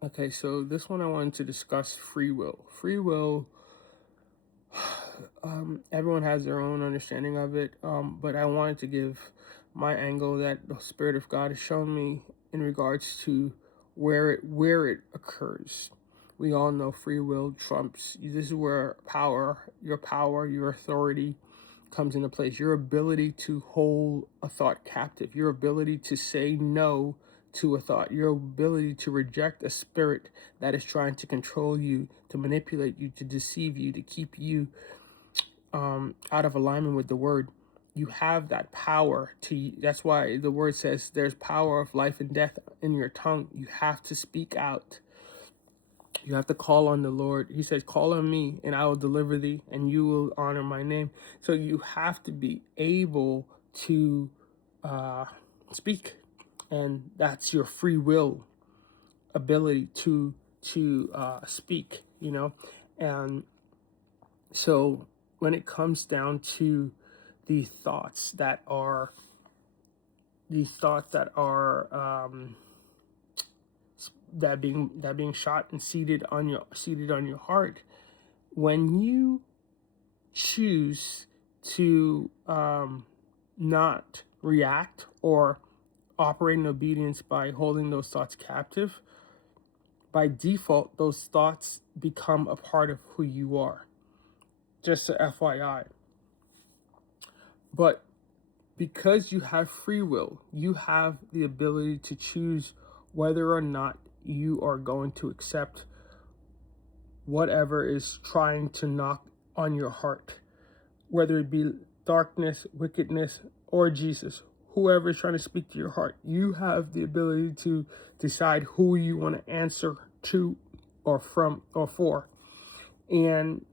Okay, so this one I wanted to discuss free will. Free will, everyone has their own understanding of it, but I wanted to give my angle that the Spirit of God has shown me in regards to where it occurs. We all know free will trumps. This is where power, your authority comes into place. Your ability to hold a thought captive, your ability to say no to a thought, your ability to reject a spirit that is trying to control you, to manipulate you, to deceive you, to keep you out of alignment with the word. You have that power to. That's why the word says there's power of life and death in your tongue. You have to speak out. You have to call on the Lord. He says, call on me and I will deliver thee and you will honor my name. So you have to be able to speak. And that's your free will ability to speak, And so when it comes down to the thoughts that are that being shot and seated on your heart, when you choose to not react or operate in obedience by holding those thoughts captive, by default, those thoughts become a part of who you are. Just a FYI. But because you have free will, you have the ability to choose whether or not you are going to accept whatever is trying to knock on your heart, whether it be darkness, wickedness, or Jesus. Whoever is trying to speak to your heart, you have the ability to decide who you want to answer to or from or for. And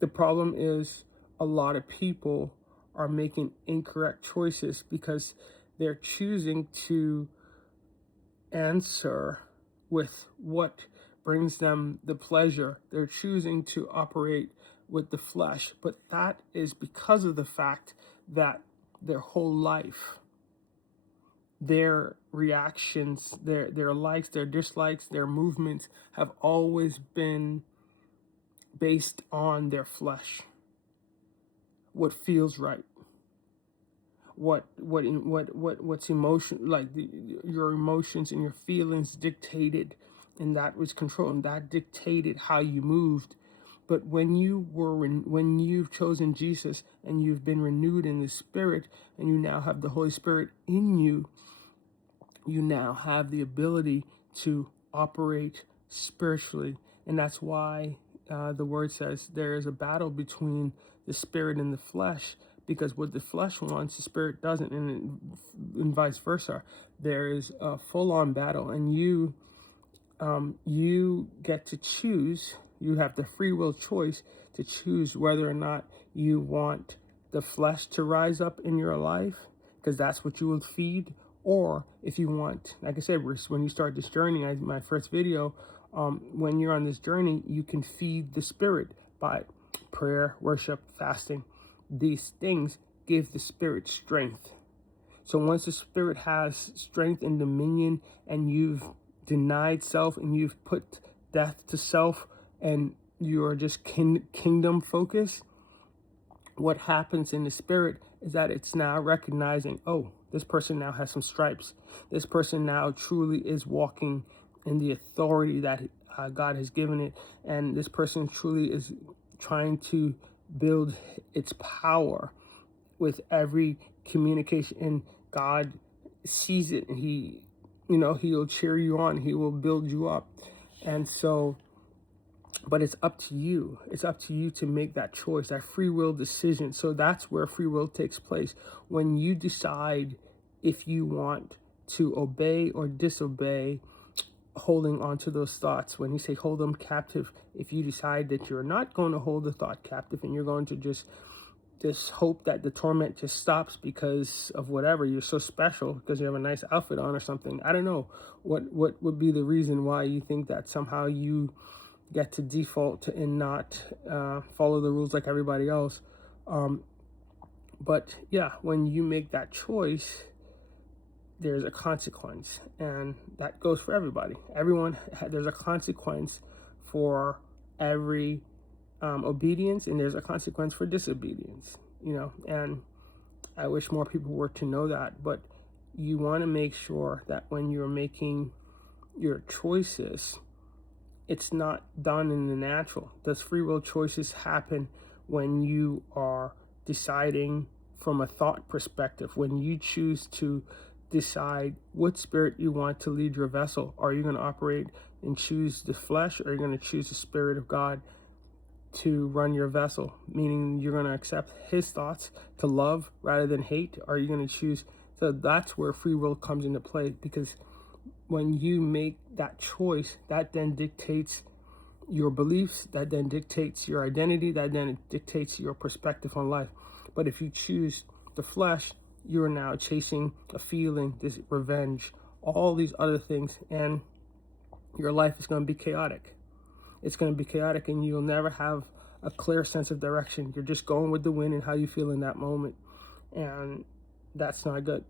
the problem is a lot of people are making incorrect choices because they're choosing to answer with what brings them the pleasure. They're choosing to operate with the flesh, but that is because of the fact that their whole life, their reactions, their likes, their dislikes, their movements have always been based on their flesh. What feels right, what's emotion, like your emotions and your feelings dictated, and that was control, and that dictated how you moved. But when you've chosen Jesus and you've been renewed in the Spirit, and you now have the Holy Spirit in you, you now have the ability to operate spiritually. And that's why the word says there is a battle between the spirit and the flesh, because what the flesh wants, the spirit doesn't, and vice versa. There is a full-on battle, and you get to choose. You have the free will choice to choose whether or not you want the flesh to rise up in your life, because that's what you will feed, or if you want, like I said, when you start this journey, my first video, when you're on this journey, you can feed the spirit by prayer, worship, fasting. These things give the spirit strength. So once the spirit has strength and dominion, and you've denied self and you've put death to self, and you are just kingdom focused, what happens in the spirit is that it's now recognizing, oh, this person now has some stripes. This person now truly is walking in the authority that God has given it. And this person truly is trying to build its power with every communication. And God sees it, and he'll cheer you on. He will build you up. And so, but it's up to you. It's up to you to make that choice, that free will decision. So that's where free will takes place. When you decide if you want to obey or disobey, holding on to those thoughts. When you say hold them captive, if you decide that you're not going to hold the thought captive, and you're going to just hope that the torment just stops because of whatever, you're so special because you have a nice outfit on or something. I don't know what would be the reason why you think that somehow you get to default and not follow the rules like everybody else. But yeah, when you make that choice, there's a consequence, and that goes for everybody. Everyone, there's a consequence for every obedience, and there's a consequence for disobedience, and I wish more people were to know that. But you want to make sure that when you're making your choices, it's not done in the natural. Those free will choices happen when you are deciding from a thought perspective, when you choose to decide what spirit you want to lead your vessel. Are you going to operate and choose the flesh, or are you going to choose the Spirit of God to run your vessel? Meaning you're going to accept his thoughts to love rather than hate. Are you going to choose? So that's where free will comes into play, because when you make that choice, that then dictates your beliefs, that then dictates your identity, that then dictates your perspective on life. But if you choose the flesh, you're now chasing a feeling, this revenge, all these other things, and your life is going to be chaotic. It's going to be chaotic, and you'll never have a clear sense of direction. You're just going with the wind and how you feel in that moment, and that's not good.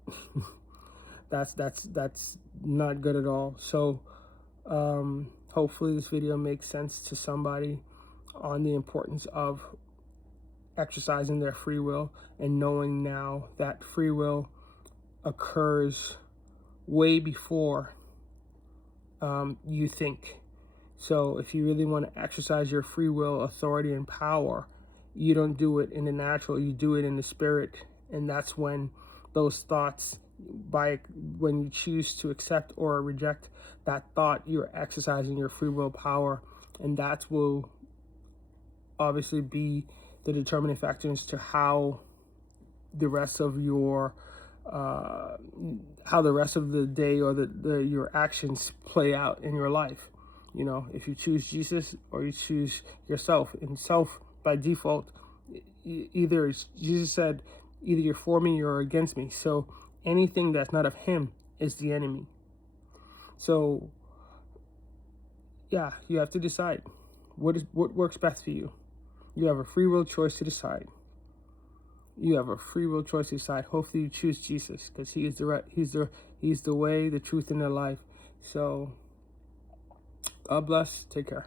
that's not good at all. So hopefully this video makes sense to somebody on the importance of exercising their free will, and knowing now that free will occurs way before you think. So if you really want to exercise your free will, authority, and power, you don't do it in the natural, you do it in the spirit. And that's when those thoughts, when you choose to accept or reject that thought, you're exercising your free will power. And that will obviously be the determining factor as to how the rest of your how the rest of the day, or your actions play out in your life. If you choose Jesus or you choose yourself, and self by default, either Jesus said, either you're for me or against me. So anything that's not of him is the enemy. So yeah, you have to decide what works best for you. You have a free will choice to decide. You have a free will choice to decide. Hopefully you choose Jesus, because he is he's the way, the truth, and the life. So God bless. Take care.